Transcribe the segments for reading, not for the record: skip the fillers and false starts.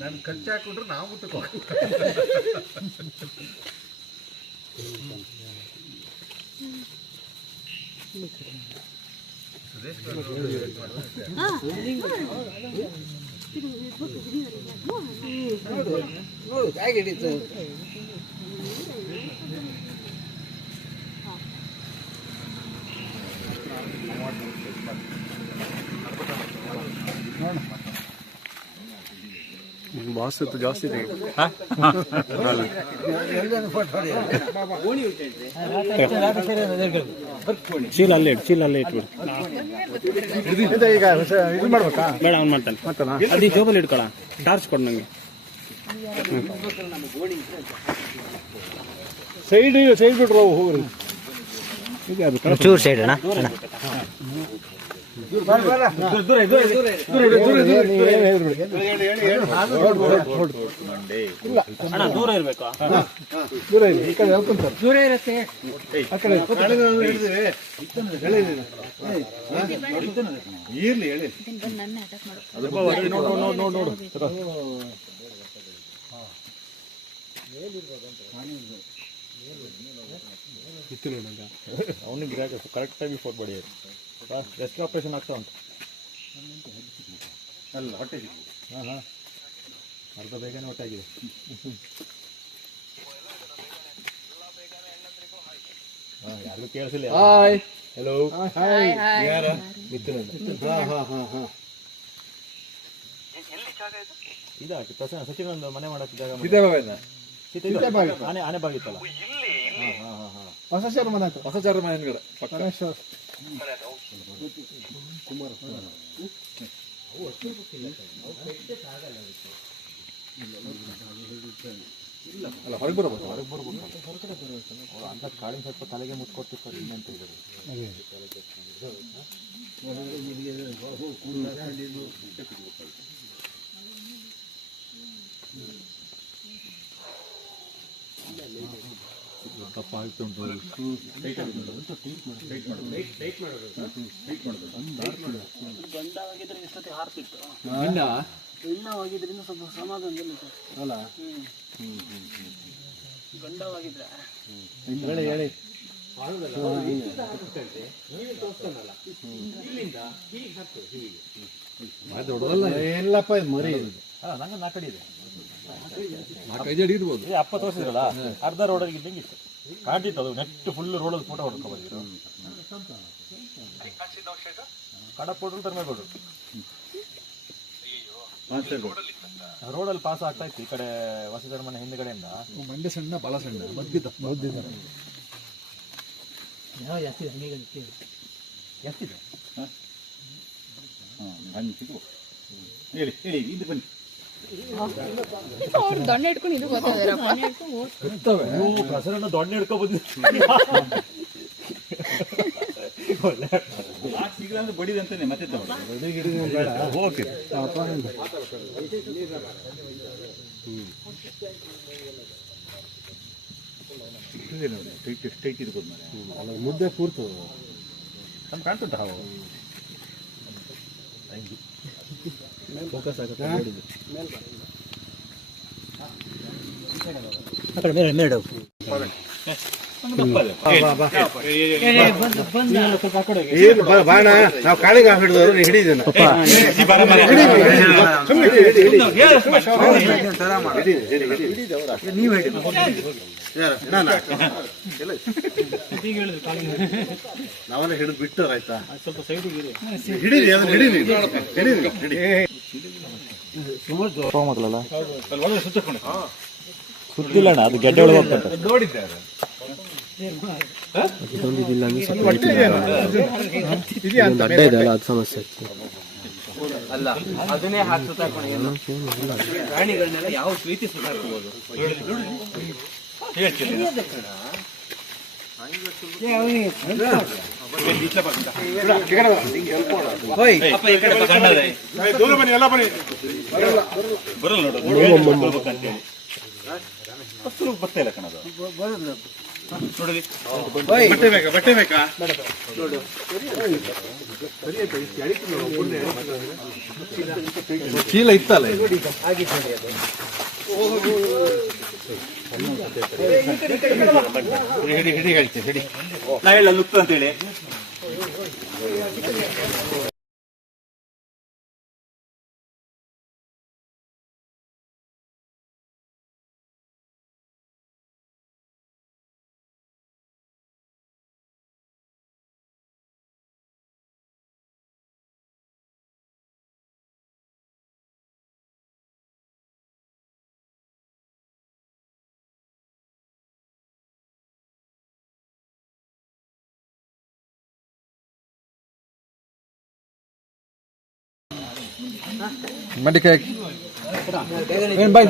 ನಾನು ಖರ್ಚು ಹಾಕೊಂಡ್ರೆ ನಾವು ಮುಟ್ಟಕೋ ಬಾಸ್ ಇತ್ತು ಜಾಸ್ತಿ ಚೀಲ ಅಲ್ಲೇ ಇಟ್ಬಿಡು. ಬೇಡ ಅವ್ನು ಮಾಡ್ತಾನೆ. ಅಲ್ಲಿ ಜೋಬಲ್ಲಿ ಇಟ್ಕೊಳ. ಟಾರ್ಚ್ ಕೊಡು ನಂಗೆ. ಸೈಡ್ ಬಿಟ್ರು ಹೋಗ್ರಿ. ಚೂರು ಸೈಡ್ ಅಣ್ಣ. ದೂರ ಇರ್ಬೇಕು. ದೂರ ಇರುತ್ತೆ. ನೋಡು ಅವನಿಗೆ ಕರೆಕ್ಟಾಗಿ ಫೋರ್ ಬಡಿ ಎಷ್ಟು ಆಪರೇಷನ್ ಆಗ್ತಾ ಉಂಟು ಅಲ್ಲ ಹೊಟ್ಟೆ. ಹಾಂ ಅರ್ಧ ಬೇಗನೆ ಹೊಟ್ಟೆ ಆಗಿದೆ. ಯಾರಿಗೂ ಕೇಳಿಸಿಲ್ಲ. ಹಾಯ್ ಹಲೋ ಯಾರ ಮಿಥುನ. ಇದಾಕಿ ಸಚಿನೊಂದು ಮನೆ ಮಾಡಕ್ಕೆ ಜಾಗ ಆನೆ ಬಾಗಿತ್ತಲ್ಲ. ಹೊಸಚಾರ ಮನೆ ಹಿಂದ್ಗಡೆ ಅಲ್ಲ ಹೊರಗೆ ಬರ್ಬೋದು. ಅಂತ ಕಾಳಿನ ಸ್ವಲ್ಪ ತಲೆಗೆ ಮುಟ್ಕೊಡ್ತಿರ್ತಾರೆ. ಇನ್ನಂತ ಇದ್ದಾರೆ ದಪ್ಪ ಆಯ್ತು ಉಂಟು. ಗಂಡವಾಗಿದ್ರೆ ಎಷ್ಟೊತ್ತಿಗೆ ಹಾರ್ತಿತ್ತು. ಹೆಣ್ಣವಾಗಿದ್ರಿಂದ ಸ್ವಲ್ಪ ಸಮಾಧಾನದಲ್ಲಿ ಅಲ್ಲ. ಗಂಡವಾಗಿದ್ರೆ ಹೇಳಿ ಎಲ್ಲಪ್ಪ ಮರಿ ನಂಗೆ 4 ಅಡಿ ಇದೆ. 4-5 ಅಡಿ ಇರ್ಬೋದು. ಅಪ್ಪ ತೋರಿಸಿದ್ರಲ್ಲ ಅರ್ಧ ರೋಡಲ್ಲಿ ಇದ್ದಂಗೆ ಇತ್ತು. ಕಾಣ್ತಿತ್ತು ಅದು. ನೆಟ್ ಫುಲ್ ರೋಡಲ್ಲಿ ಫೋಟೋ ಹೊಡ್ಕೊಬಂದಿದ್ರು. ಕಡಪ್ ಕೊಡ್ರು ತರಮೇಲೆ ರೋಡಲ್ಲಿ ಪಾಸ್ ಆಗ್ತಾ ಇತ್ತು. ಈ ಕಡೆ ವಸತಿ ಮನೆ ಹಿಂದ್ಗಡೆಯಿಂದ ಮಂಡ್ಯ ಸಣ್ಣ ಬಲ ಸಣ್ಣ ಮದ್ದಿದ್ದ ಎಷ್ಟಿದೆ ಹೇಳಿ ಹೇಳಿ ಇದು ಬನ್ನಿ. ದೊಣ್ಣೆ ಹಿಡ್ಕೊಂಡು ಇದು ಕಸರನ್ನ ದೊಣ್ಣೆ ಹಿಡ್ಕೊ ಬಂದಿದ್ದೆ. ಬಡಿದಂತಾನೆ ಮತ್ತೆ ಓಕೆ ಸ್ಟೈಟ್ ಇರ್ಬೋದು ಮನೆ. ಮುದ್ದೆ ಕೂರ್ತು ನಮ್ಗೆ ಕಾಣ್ತುಂಟ ಹಾವು ಫೋಕಸ್ ಆಗುತ್ತೆ. ಬಾಣ ನಾವು ಕಾಳಿಂಗ ಹಿಡಿದವರು ಹಿಡಿದ ನೀವು ನಾವೆಲ್ಲ ಹಿಡಿದು ಬಿಟ್ಟವ್ರ ಆಯ್ತಾ. ಸ್ವಲ್ಪ ಸೈಡಿಗೆ ಹಿಡೀರಿ ಅದನ್ನ ಹಿಡೀರಿ ಮಕ್ಕಳಲ್ಲ ಸುತ್ತಿಲ್ಲ ಅಣ್ಣ. ಅದು ಗೆಡ್ಡೆ ಒಳಗೆ ಹೋಗ್ತಂತೆ. ನೋಡಿದ್ದಾರೆ ಅಡ್ಡ ಇದೆ ಅಲ್ಲ, ಅದು ಸಮಸ್ಯೆ ಆಗ್ತದೆ. ಅಲ್ಲ ಅದನ್ನೇ ಹಾಕಿ ಪ್ರಾಣಿಗಳನ್ನೆಲ್ಲ ಯಾವ ಪ್ರೀತಿ ಸುಧಾರಿಸಬಹುದು. ಬರ್ತಾ ಇಲ್ಲ ಕಣದು. ಬಟ್ಟೆ ಬೇಕಾ ಬಟ್ಟೆ ಬೇಕಾ ಚೀಲ ಇತ್ತಲ್ಲ ಹಿಡಿ ಹಿಡಿ ಹೇಳ್ತೀನಿ ಹಿಡಿ ನಾ ಹೇಳ ಲುಕ್ ಅಂತೇಳಿ ಮಡಿಕೆ ಏನು ಬಾಯ್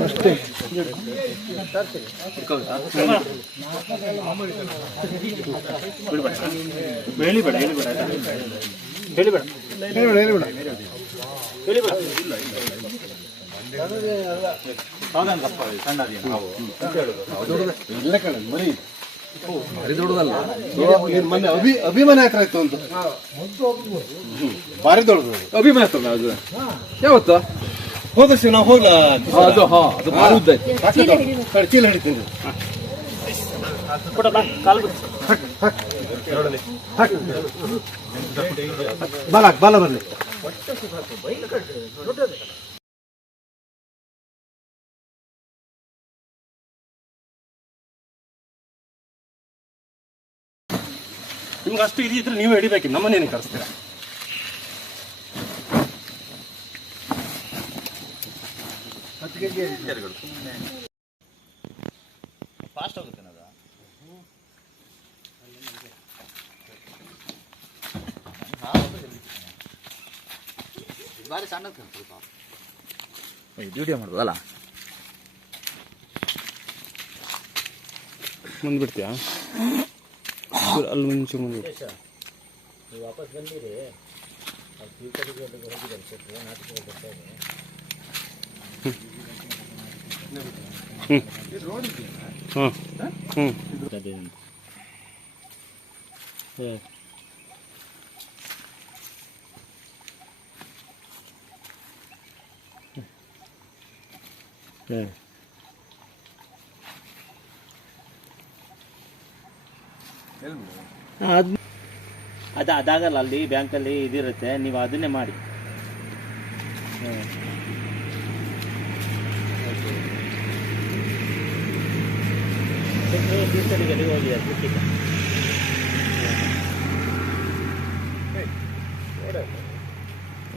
ಅಷ್ಟೇ ಹೇಳಿಬೇಡ ಇಲ್ಲ ಕಣ ಮರಿ ಭಾರಿ ದೊಡ್ಡದಲ್ಲ ಮೊನ್ನೆ ಅಭಿಮಾನ ಹತ್ರ ಆಯ್ತು ಒಂದು ಭಾರಿ ದೊಡ್ಡದು ಅಭಿಮಾನ ಆಗ್ತದ ಅದು ಯಾವತ್ತು ಹೋದ ವರ್ಷ ನಾವು ಹೋಗ್ಲ ಅದು ಅದು ಭಾರಿ ಉದ್ದ ಐತಿ. ಚೀಲ ಹಿಡಿತೀನಿ ಬಾಲ ಬರ್ಲಿ ನಿಮ್ಗೆ ಅಷ್ಟು ಇದ್ರೆ ನೀವು ಹಿಡಿಬೇಕು ನಮ್ಮನ್ನೇನು ಕರೆಸ್ತೀರಾ ಫಾಸ್ಟ್ ಆಗುತ್ತೆ ಅದು ಬಾರಿ ಸಣ್ಣದು ವಿಡಿಯೋ ಮಾಡ್ಬೋದಲ್ಲ ಮುಂದೆ ಬಿಡ್ತೀಯಾ ಅಲ್ಲಿ ಮುಂಚೆ ಮುಂದೆ ವಾಪಸ್ ಬಂದಿರಿ ಅದಾಗಲ್ಲ ಅಲ್ಲಿ ಬ್ಯಾಂಕಲ್ಲಿ ಇದಿರುತ್ತೆ ನೀವು ಅದನ್ನೇ ಮಾಡಿ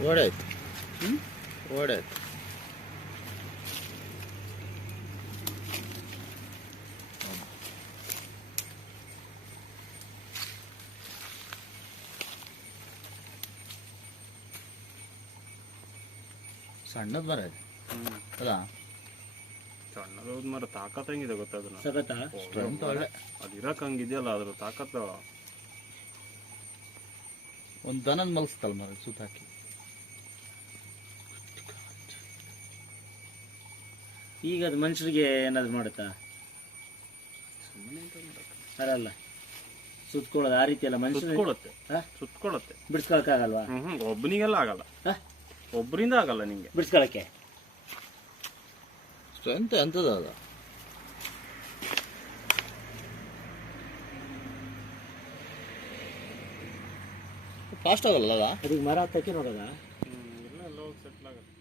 ಓಡಾಯ್ತು ಓಡಾಯ್ತು ಸಣ್ಣದ್ ಬರ ಅಲ್ಲ ಸಣ್ಣದು ಮರ ತಾಕತ್ ಹೆಂಗಿದೆ ಗೊತ್ತಾಗಲ್ಲ ಸಗತ್ತಾ ಅದು ಇರಕ್ ಹಂಗಿದೆಯಲ್ಲ ಅದ್ರ ತಾಕತ್ ಒಂದು ದನದ ಮಲ್ಸ್ತಲ್ಲ ಮರ ಸುತ್ತ ಹಾಕಿ ಈಗ ಅದು ಮನುಷ್ಯರಿಗೆ ಏನಾದ್ರು ಮಾಡುತ್ತಾ ಅಲ್ಲ ಸುತ್ಕೊಳ್ಳೋದು ಆ ರೀತಿ ಅಲ್ಲ ಮನುಷ್ಯ ಸುತ್ಕೊಳ್ಳುತ್ತೆ ಬಿಡಿಸ್ಕೊಳಕ್ಕಾಗಲ್ವಾ ಒಬ್ಬನಿಗೆಲ್ಲ ಆಗಲ್ಲ ಒಬ್ಬರಿಂದ ಆಗಲ್ಲ ನಿಂಗೆ ಬಿಡಿಸ್ಕೊಳಕ್ಕೆ ಸ್ಟ್ರೆಂತ್ ಎಂತದ ಅದ ಫಾಸ್ಟ್ ಆಗಲ್ಲ ಅದಕ್ಕೆ ಮರ ಹತ್ತಕ್ಕೆ ನೋಡೋದ ಎಲ್ಲ ಹೋಗಿ ಸೆಟ್ಲ್ ಆಗುತ್ತೆ